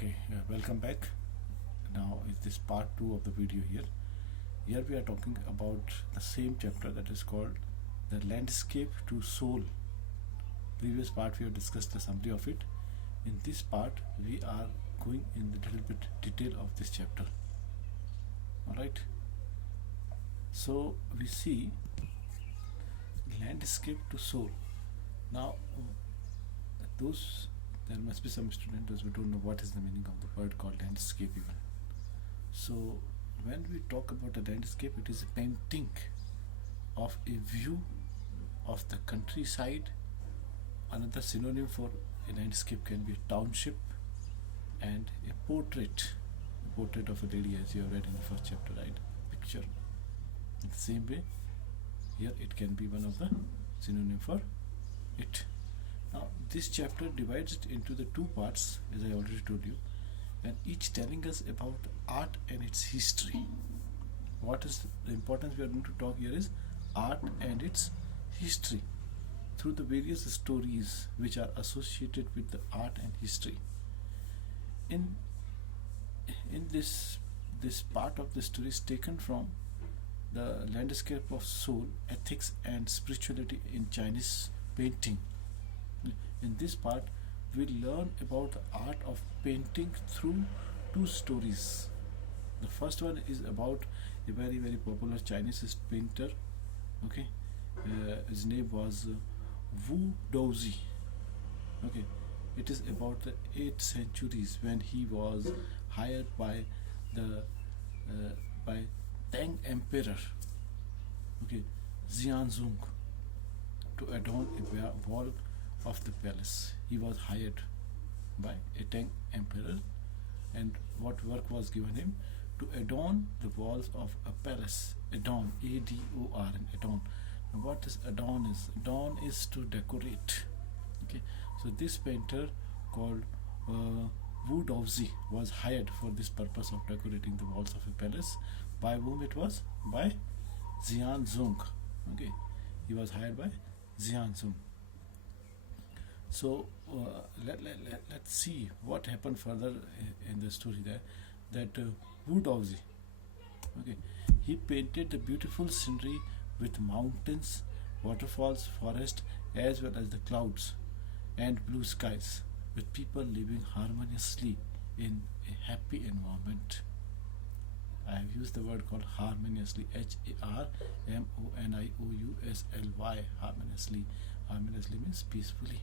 Okay, welcome back. Now is this part 2 of the video here. Here we are talking about the same chapter that is called The Landscape to Soul. Previous part we have discussed the summary of it. In this part we are going in the little bit detail of this chapter. Alright. So we see landscape to soul. Now there must be some students who don't know what is the meaning of the word called landscape even. So when we talk about a landscape, it is a painting of a view of the countryside. Another synonym for a landscape can be a township, and a portrait of a lady, as you have read in the first chapter, right? Picture. In the same way, here it can be one of the synonym for it. Now this chapter divides it into the two parts, as I already told you, and each telling us about art and its history. What is the importance we are going to talk here is art and its history through the various stories which are associated with the art and history. In this part of the story is taken from the landscape of soul, ethics and spirituality in Chinese painting. In this part we learn about the art of painting through two stories. The first one is about a very popular Chinese painter. Okay, his name was Wu Dozi. Okay, it is about the 8th centuries when he was hired by the by Tang Emperor, okay, Xianzong, to adorn a wall of the palace. He was hired by a Tang Emperor, and what work was given him? To adorn the walls of a palace. Adorn, A-D-O-R-N, adorn. Now what is adorn is? Adorn is to decorate. Okay, so this painter called Wu Dozi was hired for this purpose of decorating the walls of a palace. By whom it was? By Xianzong. Okay, he was hired by Xianzong. So let's see what happened further in the story there. That Wu Dozi, okay, he painted the beautiful scenery with mountains, waterfalls, forest, as well as the clouds and blue skies, with people living harmoniously in a happy environment. I have used the word called harmoniously, Harmoniously, harmoniously. Harmoniously means peacefully.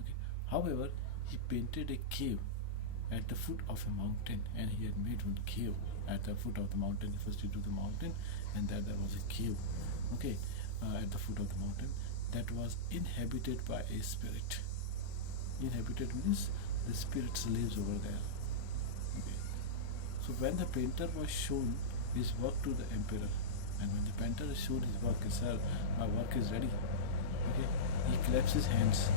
Okay. However, he painted a cave at the foot of a mountain, and he had made one cave at the foot of the mountain. First you do the mountain, and there was a cave, okay, at the foot of the mountain that was inhabited by a spirit. Inhabited means the spirit lives over there. Okay. So when the painter was shown his work to the emperor, and when the painter is shown his work, sir, my work is ready. Okay, he claps his hands.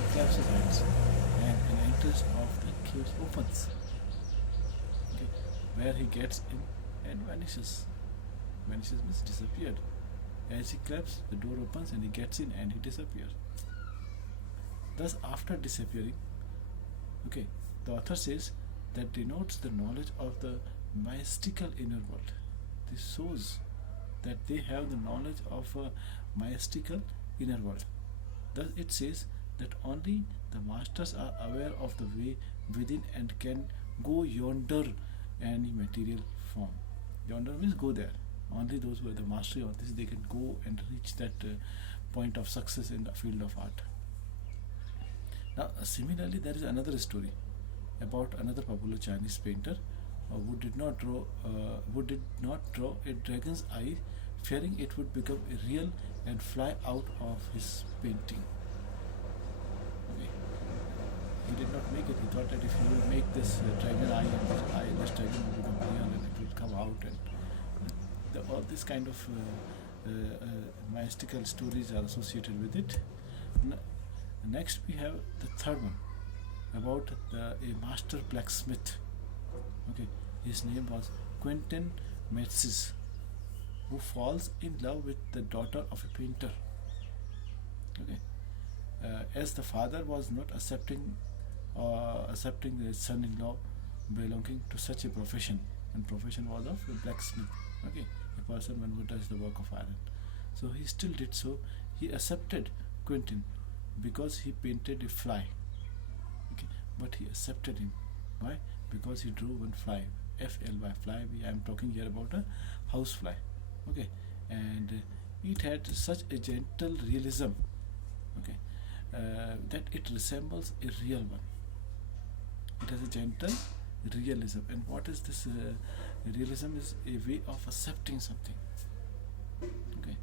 And an entrance of the cave opens. Okay, where he gets in and vanishes. Vanishes means disappeared. As he claps, the door opens and he gets in and he disappears. Thus, after disappearing, okay, the author says that denotes the knowledge of the mystical inner world. This shows that they have the knowledge of a mystical inner world. Thus, it says that only the masters are aware of the way within and can go yonder any material form. Yonder means go there. Only those who have the mastery of this, they can go and reach that point of success in the field of art. Now, similarly, there is another story about another popular Chinese painter who did not draw a dragon's eye, fearing it would become real and fly out of his painting. He did not make it. He thought that if you will make this dragon eye, and this dragon will become real and it will come out, and all this kind of mystical stories are associated with it. Next we have the third one about a master blacksmith. Okay, his name was Quentin Metzis, who falls in love with the daughter of a painter. Okay, as the father was not accepting accepting his son-in-law belonging to such a profession, and profession was of a blacksmith. Okay, a person one who does the work of iron. So he still did so. He accepted Quentin because he painted a fly. Okay, but he accepted him. Why? Because he drew one fly, FLY, fly. I am talking here about a house fly. Okay, and it had such a gentle realism. Okay, that it resembles a real one. It has a gentle realism. And what is this realism? Is a way of accepting something. Okay,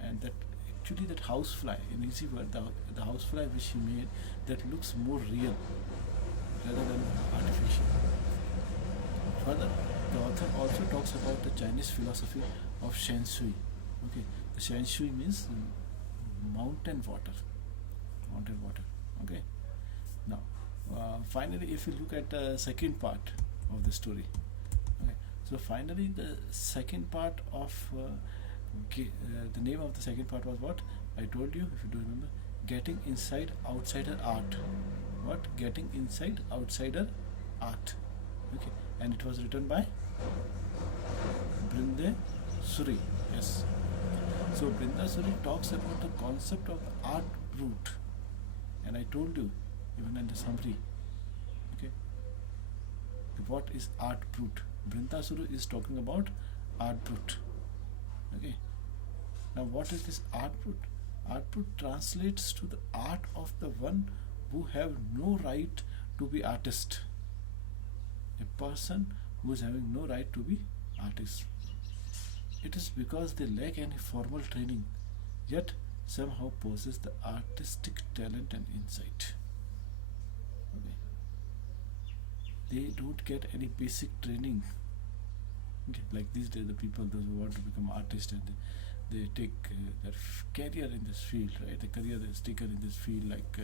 and that actually that housefly, in easy word, the housefly which he made, that looks more real rather than artificial. Further, the author also talks about the Chinese philosophy of Shen Shui. Okay, the Shen Shui means mountain water. Mountain water. Okay. Now, finally, if you look at the second part of the story. Okay. So finally, the second part of the name of the second part was what? I told you, if you do remember, Getting Inside Outsider Art. What? Getting Inside Outsider Art. Okay, and it was written by Brinde Suri. Yes. So Brinda Suri talks about the concept of the art brute, and I told you even in the summary. Okay, what is art brute? Brinda Suri is talking about art brute. Okay. Now, what is this art brute? Art brute translates to the art of the one who have no right to be artist. A person who is having no right to be artist. It is because they lack any formal training, yet somehow possess the artistic talent and insight. Okay. They don't get any basic training. Okay. Like these days, the people, those who want to become artists, and they take their career in this field, right? The career is taken in this field, like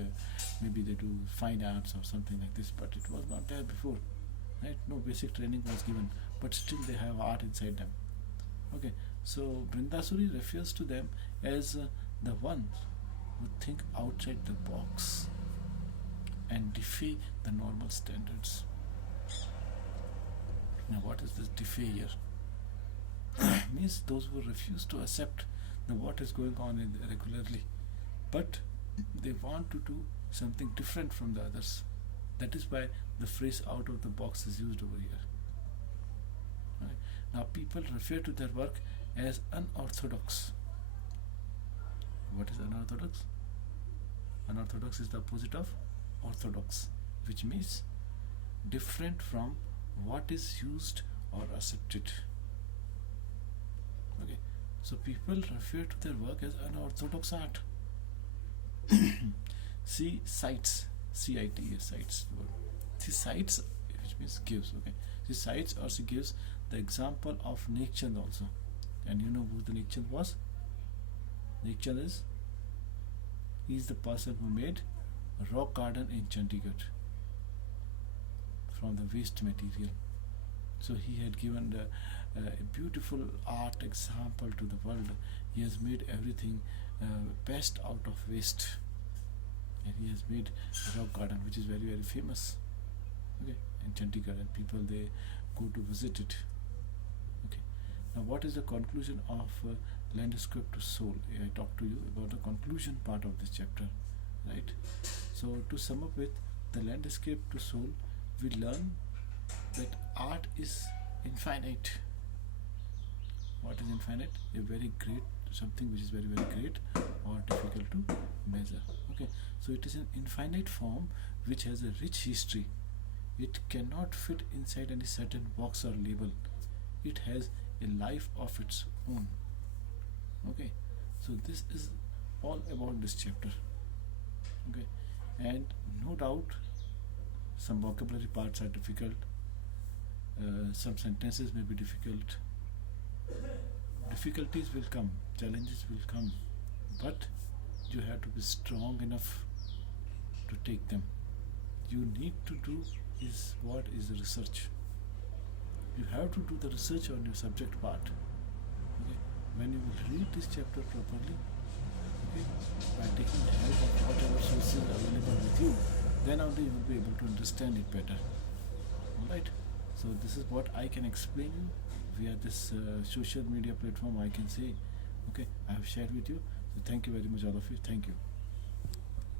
maybe they do fine arts or something like this, but it was not there before, right? No basic training was given, but still they have art inside them. Okay, so Brindasuri refers to them as the ones who think outside the box and defy the normal standards. Now, what is this defy here? Means those who refuse to accept what is going on regularly, but they want to do something different from the others. That is why the phrase "out of the box" is used over here. Right? Now, people refer to their work as unorthodox. What is unorthodox? Unorthodox is the opposite of orthodox, which means different from what is used or accepted. Okay, so people refer to their work as unorthodox art. See cites, C-I-T-S, cites. She cites, which means gives. Okay, she cites or she gives the example of Nek Chand also. And you know who the Nek Chand was? Nek Chand he is the person who made a rock garden in Chandigarh from the waste material. So he had given a beautiful art example to the world. He has made everything best out of waste, and he has made a rock garden which is very, very famous, okay, in Chandigarh, and people they go to visit it. Okay, now what is the conclusion of Landscape to Soul? I talked to you about the conclusion part of this chapter, right? So to sum up with the Landscape to Soul, we learn that art is infinite. What is infinite? A very great, something which is very, very great or difficult to measure. Okay, so it is an infinite form which has a rich history. It cannot fit inside any certain box or label. It has a life of its own. Okay, so this is all about this chapter. Okay, and no doubt some vocabulary parts are difficult, some sentences may be difficult, difficulties will come, challenges will come, but you have to be strong enough to take them. You need to do is what is the research. You have to do the research on your subject part. Okay? When you will read this chapter properly, okay, by taking the help of whatever sources are available with you, then only you will be able to understand it better. All right. So this is what I can explain you via this social media platform. I can say, okay, I have shared with you. So thank you very much, all of you. Thank you.